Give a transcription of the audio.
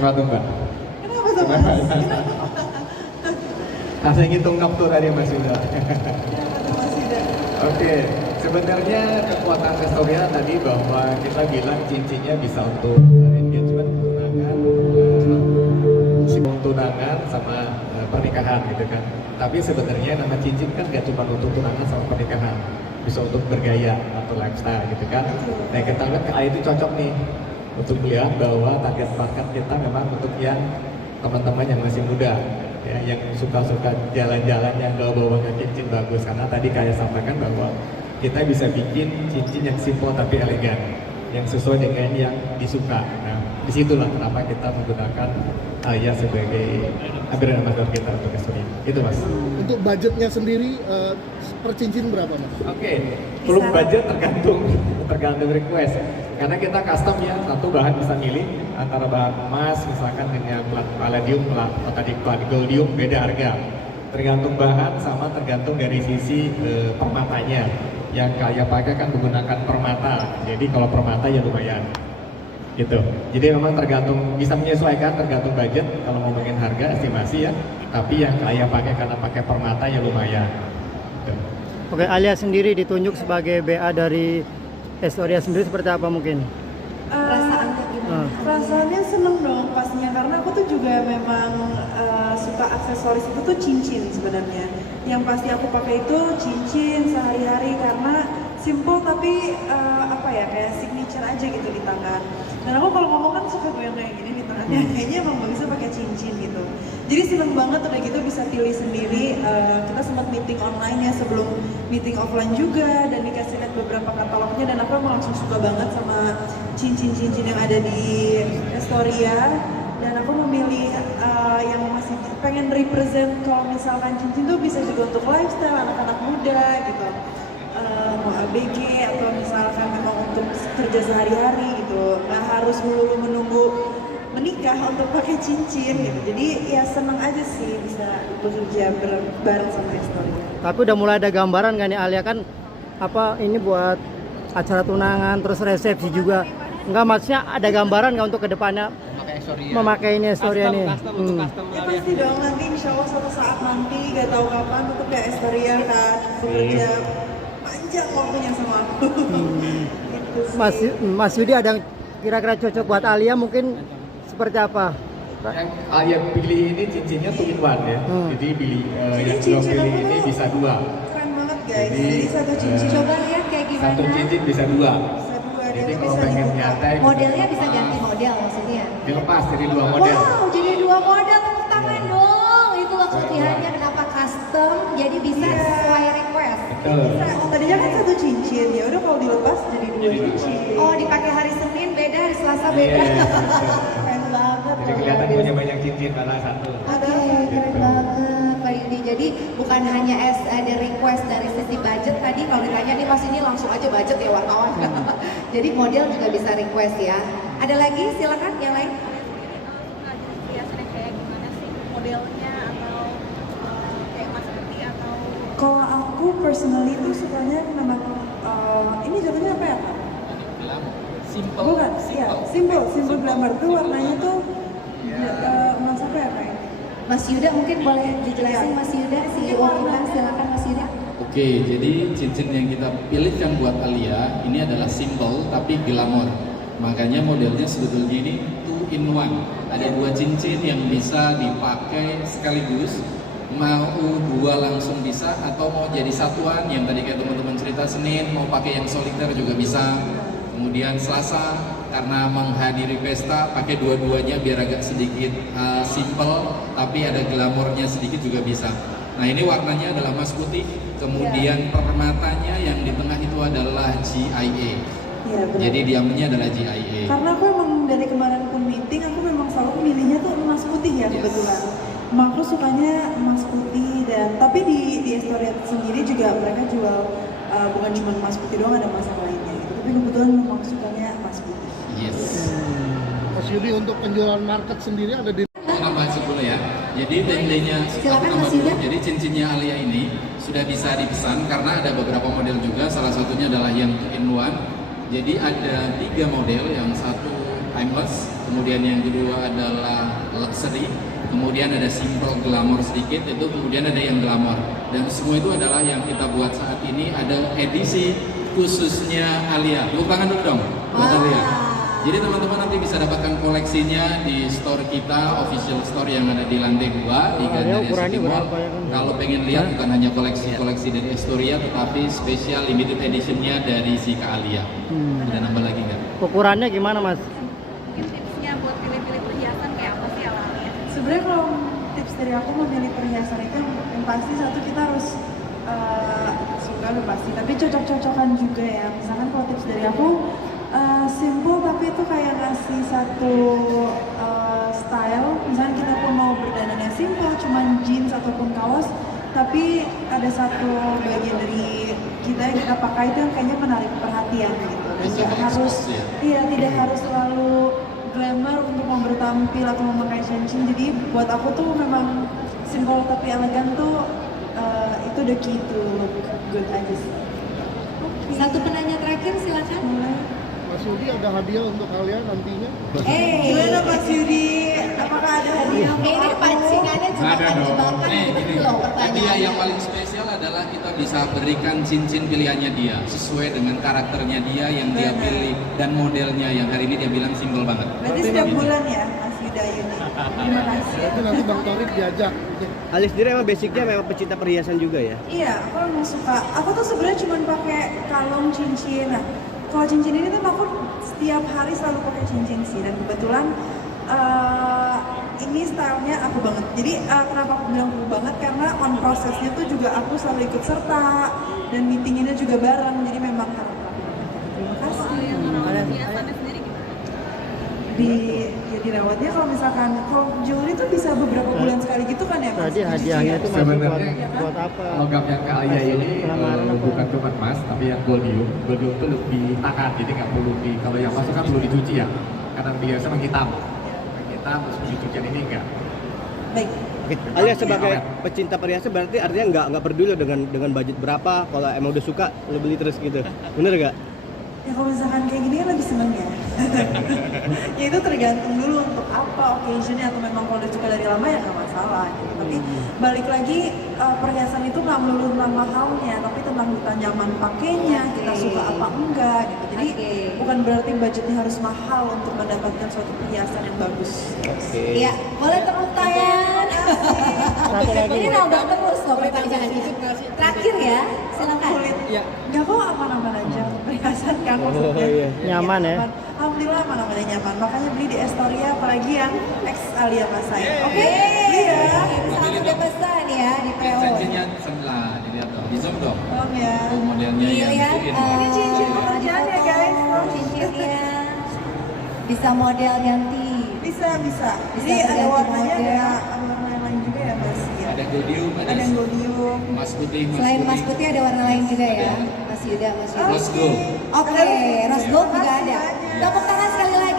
Apa tuh Mbak? Kenapa tuh Mas? Saya ngitung noktur tadi Mas Yuda. Kenapa tuh Mas Yuda? Oke, sebenarnya kekuatan Restoria tadi bahwa kita bilang cincinnya bisa untuk engagement, tunangan sama pernikahan gitu kan. Tapi sebenarnya nama cincin kan gak cuma untuk tunangan sama pernikahan, bisa untuk bergaya atau lifestyle gitu kan. Nah kita lihat itu cocok nih untuk melihat bahwa target market kita memang untuk yang teman-teman yang masih muda, ya, yang suka-suka jalan-jalan yang bawa-bawa cincin bagus. Karena tadi kayak sampaikan bahwa kita bisa bikin cincin yang simple tapi elegan, yang sesuai dengan yang disuka. Nah, disitulah kenapa kita menggunakan Alia sebagai brand ambassador kita untuk Restoria. Itu Mas. Untuk budgetnya sendiri per cincin berapa Mas? Oke, belum budget tergantung request. Karena kita custom ya, satu bahan bisa milih antara bahan emas misalkan dengan palladium atau tadi golddium, beda harga. Tergantung bahan sama tergantung dari sisi permatanya. Yang kaya pakai kan menggunakan permata, jadi kalau permata ya lumayan gitu. Jadi memang tergantung, bisa menyesuaikan tergantung budget kalau ngomongin harga estimasi ya. Tapi yang kaya pakai karena pakai permata ya lumayan gitu. Oke, Alia sendiri ditunjuk sebagai BA dari Restoria sendiri seperti apa mungkin? Perasaannya gimana? Perasaannya seneng dong pastinya, karena aku tuh juga memang suka aksesoris itu tuh cincin sebenarnya. Yang pasti aku pakai itu cincin sehari-hari karena simple tapi apa ya, kayak signature aja gitu di tangan. Dan aku kalau ngomong kan suka goyang kayak gini di tangannya, kayaknya emang bagusnya pakai cincin gitu. Jadi seneng banget udah gitu bisa pilih sendiri. Kita sempat meeting online ya sebelum meeting offline juga, dan dikasih lihat beberapa katalognya, dan aku emang langsung suka banget sama cincin-cincin yang ada di Restoria. Dan aku memilih yang masih pengen represent kalau misalkan cincin tuh bisa juga untuk lifestyle anak-anak muda gitu. Mau ABG atau misalkan memang untuk kerja sehari-hari gitu, nggak harus melulu menunggu menikah untuk pakai cincin gitu. Jadi ya seneng aja sih bisa bekerja bareng sama Restoria. Tapi udah mulai ada gambaran kan nih Alia, kan apa ini buat acara tunangan terus resepsi juga. Enggak, maksudnya ada gambaran nggak untuk kedepannya memakai ini Restoria nih? Ya pasti dong, nanti insya Allah suatu saat nanti gak tahu kapan untuk kayak Restoria kan bekerja panjang waktunya sama aku. Gitu sih. Mas Yudi ada yang kira-kira cocok buat Alia mungkin seperti apa? Yang Alia pilih ini cincinnya 2-in-1 ya. Jadi pilih yang belum pilih ini bisa 2. Keren banget guys. Jadi satu cincin Coba lihat kayak gimana. Satu cincin bisa 2. bisa 2. Jadi kalau pengen nyantai Modelnya bisa ganti model maksudnya. dilepas dari 2 model. Wow, jadi 2 model, tepuk tangan dong. Itu latihannya kenapa custom, jadi bisa sesuai request. Betul. Tadinya kan satu cincin, ya udah kalau dilepas jadi 2 cincin. Oh, dipakai hari Senin beda, hari Selasa beda. Iya. Keren banget. Jadi kelihatan punya banyak cincin karena satu. Oke, keren banget Pak Yudi. Jadi bukan hanya ada request dari sisi budget tadi, kalau ditanya nih Mas ini langsung aja budget ya wartawan. Jadi model juga bisa request ya. Ada lagi? Silakan yang lain. Biasanya kayak gimana sih modelnya atau kayak Mas seperti atau Kalau aku personally tuh sukanya memang ini jatuhnya apa ya Kak? Simple. Bukan, iya, simple glamour tuh warnanya tuh emas apa ya Kak? Mas Yuda mungkin boleh dijelasin Mas Yuda, CEO Intan, silakan Mas Yuda. Oke, jadi cincin yang kita pilihkan buat Alia ini adalah simple tapi glamour. Makanya modelnya sebetulnya ini 2-in-1. Ada 2 cincin yang bisa dipakai sekaligus. Mau 2 langsung bisa atau mau jadi satuan yang tadi kayak teman-teman cerita Senin mau pakai yang soliter juga bisa. Kemudian Selasa karena menghadiri pesta pakai dua-duanya biar agak sedikit simple tapi ada glamournya sedikit juga bisa. Nah ini warnanya adalah emas putih, kemudian permatanya yang di tengah itu adalah GIA. Iya, benar. Jadi diamondnya adalah GIA. Karena aku emang dari kemarin pun meeting, aku memang selalu milihnya tuh emas putih ya kebetulan. Emang aku sukanya emas putih, dan tapi di Restoria sendiri juga mereka jual bukan cuma emas putih doang, ada emas yang lainnya gitu. Tapi kebetulan memang sukanya emas putih. Yes. Mas Yudi, untuk penjualan market sendiri ada di Tambah 10 ya. Jadi tendenya Silakan, tambah Mas Yuda. 10. Jadi cincinnya Alia ini sudah bisa dipesan karena ada beberapa model juga. Salah satunya adalah yang 2-in-1. Jadi ada 3 model, yang satu timeless, kemudian yang kedua adalah luxury, kemudian ada simple glamour sedikit, itu kemudian ada yang glamour. Dan semua itu adalah yang kita buat saat ini, ada edisi khususnya Alia. Tepuk tangan dulu dong buat Alia. Jadi teman-teman nanti bisa dapatkan koleksinya di store kita, official store yang ada di lantai 2 di Gandaria City Mall. Kalau pengen lihat bukan hanya koleksi-koleksi dari Astoria, tetapi spesial limited editionnya dari si Kak Alia. Ada nambah lagi nggak? Ukurannya gimana mas? Mungkin tipsnya buat pilih-pilih perhiasan kayak apa sih alamnya? Sebenarnya kalau tips dari aku memilih perhiasan itu yang pasti satu kita harus suka udah pasti, tapi cocok-cocokan juga ya. Misalkan kalau tips dari aku simple tapi itu kayak ngasih satu style. Misalnya kita pun mau berdandannya simple, cuman jeans ataupun kaos, tapi ada satu bagian dari kita yang kita pakai itu yang kayaknya menarik perhatian gitu. Bisa Tidak harus, mengekspos ya. iya tidak harus selalu glamour untuk mau bertampil atau memakai cincin. Jadi buat aku tuh memang simple tapi elegan tuh itu the key to look good aja sih. Oke. Satu penanya terakhir silakan. Mulai. Mas Yudi ada hadiah untuk kalian nantinya. Gimana Mas Yudi? Apakah ada hadiah? Ini pancingannya jebakan-jebakan Nih, gitu gini, loh hadiah pertanyaannya. yang paling spesial adalah kita bisa berikan cincin pilihannya dia sesuai dengan karakternya dia yang dia Benar. pilih dan modelnya yang hari ini dia bilang simple banget. Berarti setiap bulan ya Mas Yuda Yuni. Terima kasih. Berarti nanti Bang Torik diajak. Alia sendiri emang basicnya memang pecinta perhiasan juga ya? Iya, aku memang suka. Aku tuh sebenarnya cuma pakai kalung cincin. Nah, kalau cincin ini tuh aku setiap hari selalu pakai cincin sih. Dan kebetulan ini stylenya aku banget. Jadi kenapa aku bilang aku banget? Karena on prosesnya tuh juga aku selalu ikut serta dan meetinginnya juga bareng. Jadi memang harus aku banget. Terima kasih. Perhiasannya sendiri gimana? Ya dirawatnya kalau misalkan kalau jewelry itu bisa beberapa bulan sekali gitu kan ya Mas? Tadi hadiahnya itu masuk Sebenarnya buat apa? logam yang Kak Alia ini Lamaran apa? bukan cuma emas, tapi yang goldium. Goldium itu lebih tahan, jadi nggak perlu kalau yang masuk kan perlu dicuci ya. Karena biasa menghitam, terus dicucian ini enggak. Baik. Oke. Alia sebagai pecinta perhiasan berarti artinya nggak peduli dengan budget berapa, kalau emang udah suka lo beli terus gitu. Bener nggak? Ya kalau misalkan kayak gini kan lebih seneng ya. Ya itu tergantung dulu untuk apa occasionnya, atau memang kalau udah suka dari lama ya nggak masalah gitu. Tapi balik lagi perhiasan itu nggak melulu tentang mahalnya, tapi tentang kita nyaman pakainya, kita suka apa enggak gitu. Jadi bukan berarti budgetnya harus mahal untuk mendapatkan suatu perhiasan yang bagus. Iya, boleh tepuk tangan. Satu lagi. Ini nambah terus loh pertanyaannya. Terakhir ya, silakan. Kulit nggak kok aman-aman aja perhiasan kan maksudnya. iya. Nyaman ya? Alhamdulillah aman-aman nyaman. Makanya beli di Astoria, apalagi yang ex Alia Masai. Oke, beli ya. Bisa langsung dipesan ya di PO. Cincinnya sebelah, dilihat dong, di zoom dong. Tolong ya. Tuh modelnya yang Dilihat, bikin. Ini cincin pekerjaan ya, guys. Cincinnya bisa model ganti. Bisa. Jadi Bisa ada ganti warnanya, model. ada warna yang lain juga ya Mas. Ya. Ada goldium, Ada yang goldium. emas putih, Selain emas putih ada warna lain juga ya, Mas Yuda, Mas Yuda. rose gold. Oke, rose gold juga ada. Tepuk tangan sekali lagi.